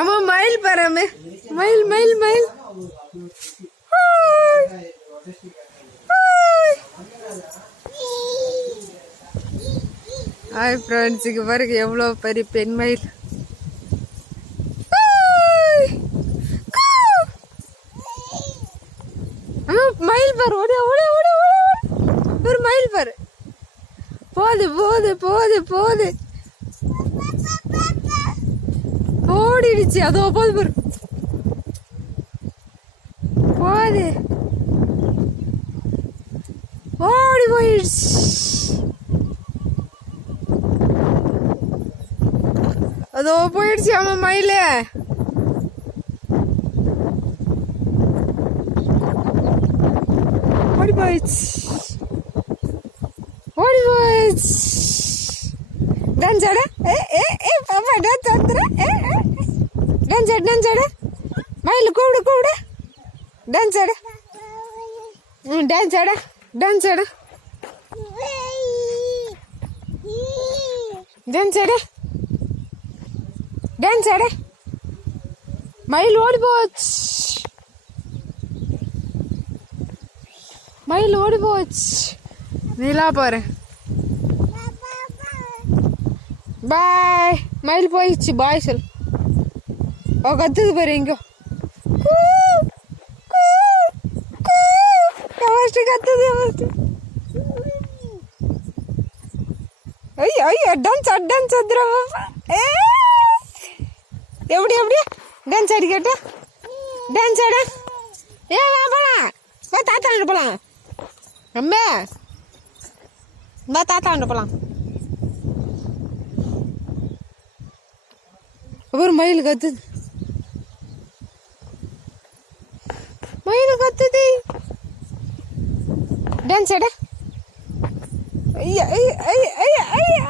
ஆமா மயில் பாராமே மயில் மயில் மயில் ஹாய் ஃப்ரெண்ட்ஸ், இங்க பாருங்க எவ்வளோ பெரிய பெண் மயில். மயில் பாரு, ஓடி ஓடி ஓடி ஓடி ஒரு மயில் பாரு. போது போது போது போது ஓடிடுச்சு. அதோ போது பாரு, போது ஓடி போயிடுச்சு. அதோ போயிடுச்சு ஆமா மயில. ஓடி போயிடுச்சு ஓடி போயிடுச்சு. டான்ஸ் ஆட பாப்பா டான்ஸ் ஆடுற. டான்ஸ் ஆடு டான்ஸ் ஆடு மயில் கூப்பிடு கூப்பிடு. டான்ஸ் ஆடு டான்ஸ் ஆட டான்ஸ் ஆடு டான்ஸ் ஆடு டான்ஸ் ஆடு. மயில் ஓடி போச்சு மயில் ஓடி போச்சு. நிலா பாரு. பாய். மயில் போயிடுச்சு பாய் சொல். ஓ கத்துது பாரு இங்க கத்துது. ஐயோ ஐயோ டான்ஸ் ஆடு டான்ஸ் ஆடுறா பாப்பா. எப்படி எப்படி டான்ஸ் ஆடி கேட்ட டான்ஸ் ஆட. போலாம் வா தாத்தா வந்து போலாம். அம்மா வா தாத்தா வந்து போலாம். ஒரு மயில் கத்துது மயில் கத்துது. டான்ஸ் ஆட. ஐயா ஐயா ஐயா ஐயா ஐயா